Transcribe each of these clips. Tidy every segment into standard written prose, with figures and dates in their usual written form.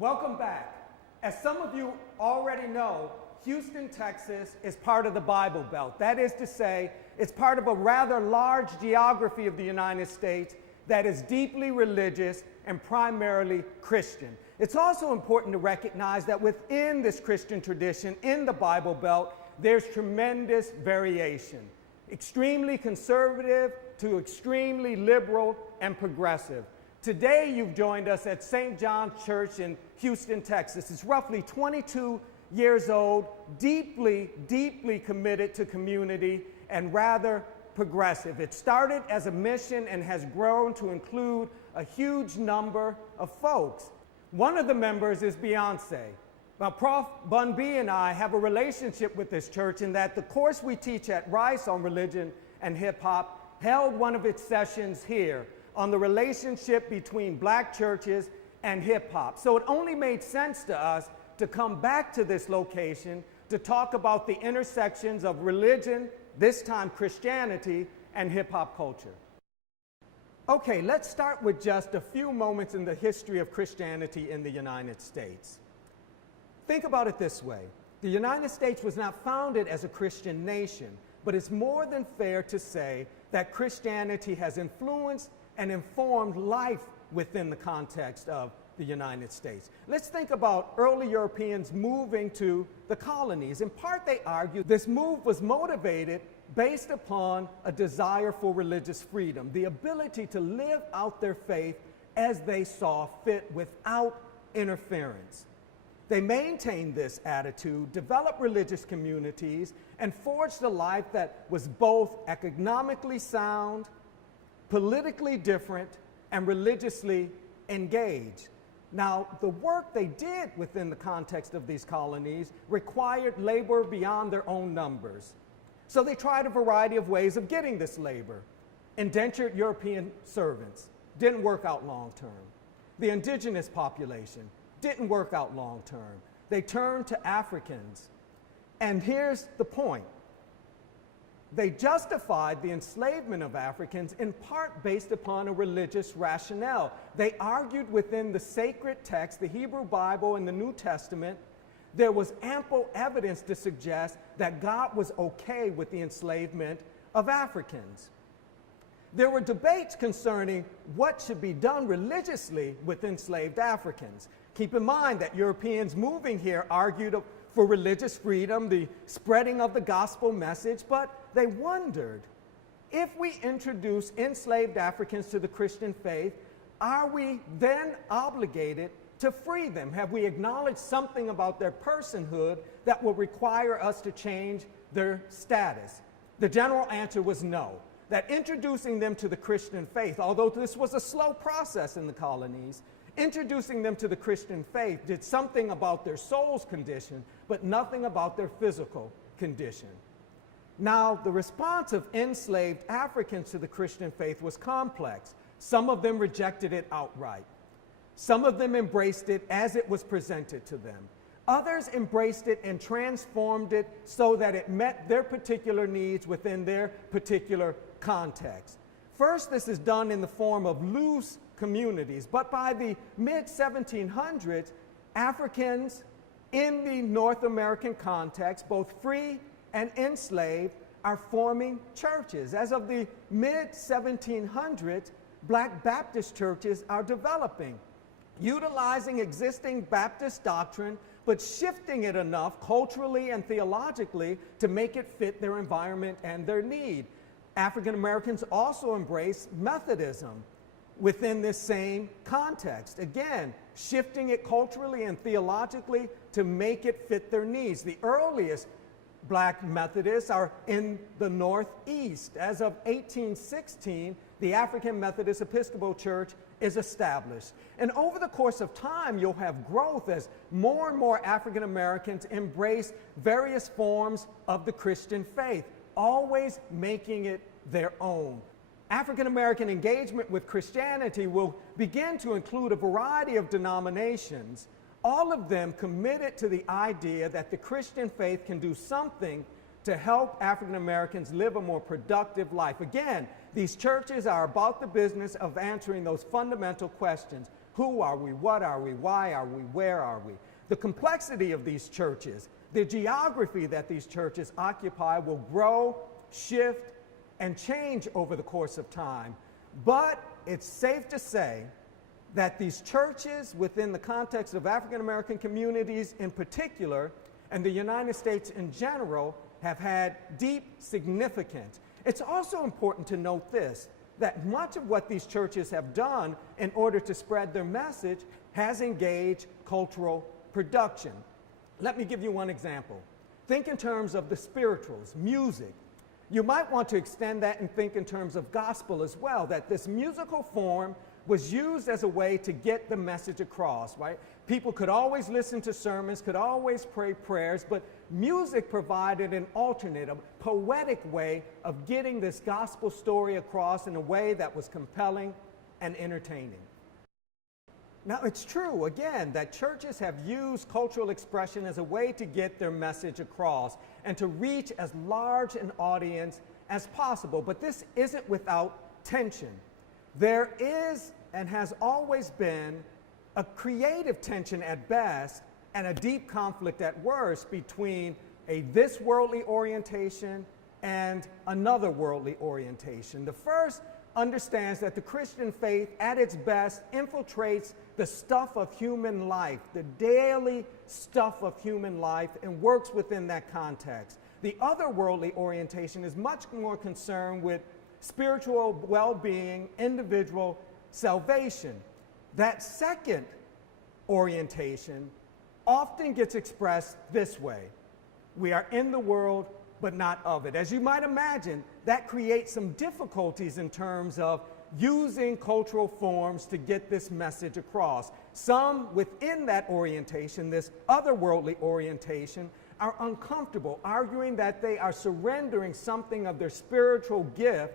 Welcome back. As some of you already know, Houston, Texas is part of the Bible Belt. That is to say, it's part of a rather large geography of the United States that is deeply religious and primarily Christian. It's also important to recognize that within this Christian tradition in the Bible Belt, there's tremendous variation. Extremely conservative to extremely liberal and progressive. Today, you've joined us at St. John's Church in Houston, Texas. It's roughly 22 years old, deeply, deeply committed to community and rather progressive. It started as a mission and has grown to include a huge number of folks. One of the members is Beyonce. Now, Prof. Bun B and I have a relationship with this church in that the course we teach at Rice on religion and hip hop held one of its sessions here on the relationship between black churches and hip hop. So it only made sense to us to come back to this location to talk about the intersections of religion, this time Christianity, and hip hop culture. Okay, let's start with just a few moments in the history of Christianity in the United States. Think about it this way. The United States was not founded as a Christian nation, but it's more than fair to say that Christianity has influenced and informed life within the context of the United States. Let's think about early Europeans moving to the colonies. In part, they argue this move was motivated based upon a desire for religious freedom, the ability to live out their faith as they saw fit without interference. They maintained this attitude, developed religious communities, and forged a life that was both economically sound, politically different, and religiously engaged. Now, the work they did within the context of these colonies required labor beyond their own numbers. So they tried a variety of ways of getting this labor. Indentured European servants didn't work out long term. The indigenous population didn't work out long term. They turned to Africans. And here's the point. They justified the enslavement of Africans in part based upon a religious rationale. They argued within the sacred text, the Hebrew Bible and the New Testament, there was ample evidence to suggest that God was okay with the enslavement of Africans. There were debates concerning what should be done religiously with enslaved Africans. Keep in mind that Europeans moving here argued for religious freedom, the spreading of the gospel message, but they wondered, if we introduce enslaved Africans to the Christian faith, are we then obligated to free them? Have we acknowledged something about their personhood that will require us to change their status? The general answer was no, that introducing them to the Christian faith, although this was a slow process in the colonies, introducing them to the Christian faith did something about their soul's condition, but nothing about their physical condition. Now, the response of enslaved Africans to the Christian faith was complex. Some of them rejected it outright. Some of them embraced it as it was presented to them. Others embraced it and transformed it so that it met their particular needs within their particular context. First, this is done in the form of loose communities, but by the mid-1700s, Africans in the North American context, both free and enslaved, are forming churches. As of the mid-1700s, Black Baptist churches are developing, utilizing existing Baptist doctrine, but shifting it enough culturally and theologically to make it fit their environment and their need. African Americans also embrace Methodism within this same context. Again, shifting it culturally and theologically to make it fit their needs. The earliest Black Methodists are in the Northeast. As of 1816, the African Methodist Episcopal Church is established. And over the course of time, you'll have growth as more and more African Americans embrace various forms of the Christian faith, always making it their own. African American engagement with Christianity will begin to include a variety of denominations, all of them committed to the idea that the Christian faith can do something to help African Americans live a more productive life. Again, these churches are about the business of answering those fundamental questions. Who are we? What are we? Why are we? Where are we? The complexity of these churches, the geography that these churches occupy will grow, shift, and change over the course of time. But it's safe to say that these churches, within the context of African American communities in particular, and the United States in general, have had deep significance. It's also important to note this, that much of what these churches have done in order to spread their message has engaged cultural production. Let me give you one example. Think in terms of the spirituals, music. You might want to extend that and think in terms of gospel as well, that this musical form was used as a way to get the message across, right? People could always listen to sermons, could always pray prayers, but music provided an alternate, a poetic way of getting this gospel story across in a way that was compelling and entertaining. Now, it's true, again, that churches have used cultural expression as a way to get their message across and to reach as large an audience as possible, but this isn't without tension. There is and has always been a creative tension at best and a deep conflict at worst between a this worldly orientation and another worldly orientation. The first understands that the Christian faith at its best infiltrates the stuff of human life, the daily stuff of human life, and works within that context. The other worldly orientation is much more concerned with spiritual well-being, individual salvation. That second orientation often gets expressed this way: we are in the world, but not of it. As you might imagine, that creates some difficulties in terms of using cultural forms to get this message across. Some within that orientation, this otherworldly orientation, are uncomfortable, arguing that they are surrendering something of their spiritual gift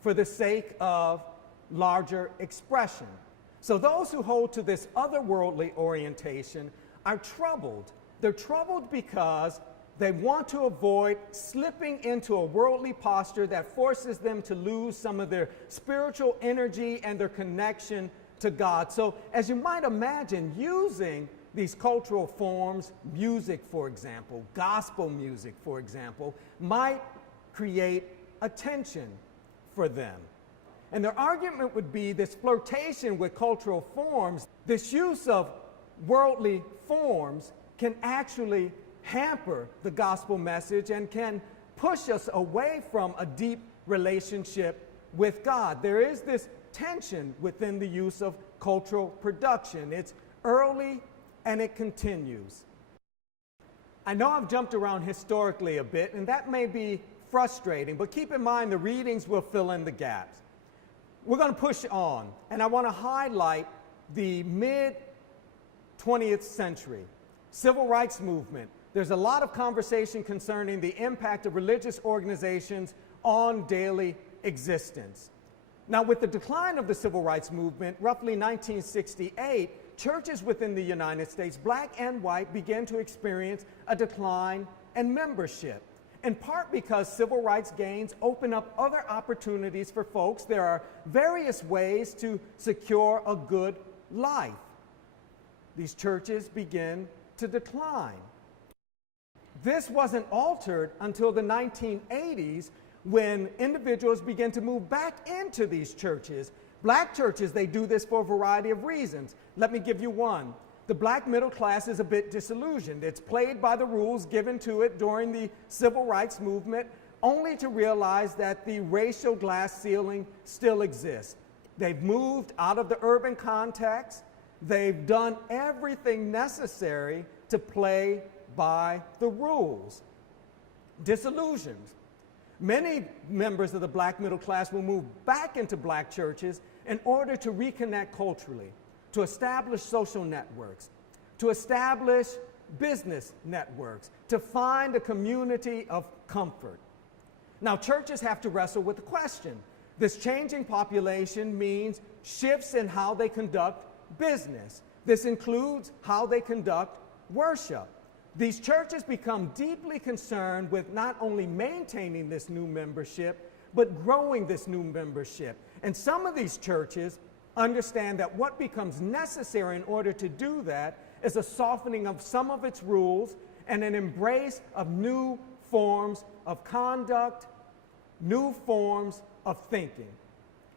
for the sake of larger expression. So those who hold to this otherworldly orientation are troubled. They're troubled because they want to avoid slipping into a worldly posture that forces them to lose some of their spiritual energy and their connection to God. So as you might imagine, using these cultural forms, music, for example, gospel music, for example, might create a tension for them. And their argument would be this flirtation with cultural forms, this use of worldly forms can actually hamper the gospel message and can push us away from a deep relationship with God. There is this tension within the use of cultural production. It's early and it continues. I know I've jumped around historically a bit, and that may be frustrating, but keep in mind the readings will fill in the gaps. We're going to push on, and I want to highlight the mid-20th century civil rights movement. There's a lot of conversation concerning the impact of religious organizations on daily existence. Now, with the decline of the civil rights movement, roughly 1968, churches within the United States, black and white, began to experience a decline in membership, in part because civil rights gains open up other opportunities for folks. There are various ways to secure a good life. These churches begin to decline. This wasn't altered until the 1980s, when individuals began to move back into these churches. Black churches, they do this for a variety of reasons. Let me give you one. The black middle class is a bit disillusioned. It's played by the rules given to it during the civil rights movement, only to realize that the racial glass ceiling still exists. They've moved out of the urban context. They've done everything necessary to play by the rules. Disillusioned. Many members of the black middle class will move back into black churches in order to reconnect culturally, to establish social networks, to establish business networks, to find a community of comfort. Now, churches have to wrestle with the question. This changing population means shifts in how they conduct business. This includes how they conduct worship. These churches become deeply concerned with not only maintaining this new membership, but growing this new membership. And some of these churches understand that what becomes necessary in order to do that is a softening of some of its rules and an embrace of new forms of conduct, new forms of thinking.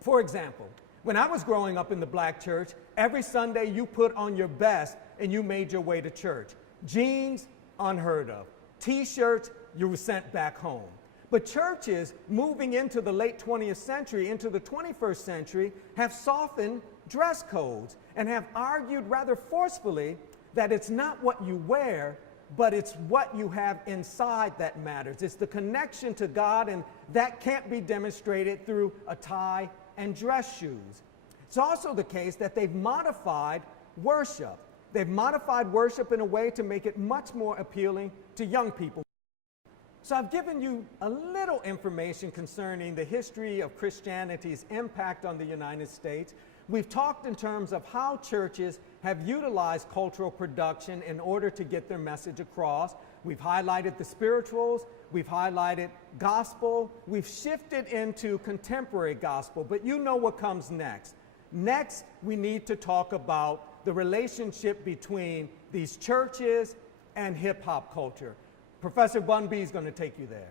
For example, when I was growing up in the black church, every Sunday you put on your best and you made your way to church. Jeans, unheard of. T-shirts, you were sent back home. But churches moving into the late 20th century, into the 21st century, have softened dress codes and have argued rather forcefully that it's not what you wear, but it's what you have inside that matters. It's the connection to God, and that can't be demonstrated through a tie and dress shoes. It's also the case that they've modified worship. They've modified worship in a way to make it much more appealing to young people. So I've given you a little information concerning the history of Christianity's impact on the United States. We've talked in terms of how churches have utilized cultural production in order to get their message across. We've highlighted the spirituals, we've highlighted gospel, we've shifted into contemporary gospel, but you know what comes next. Next, we need to talk about the relationship between these churches and hip-hop culture. Professor Bunby is going to take you there.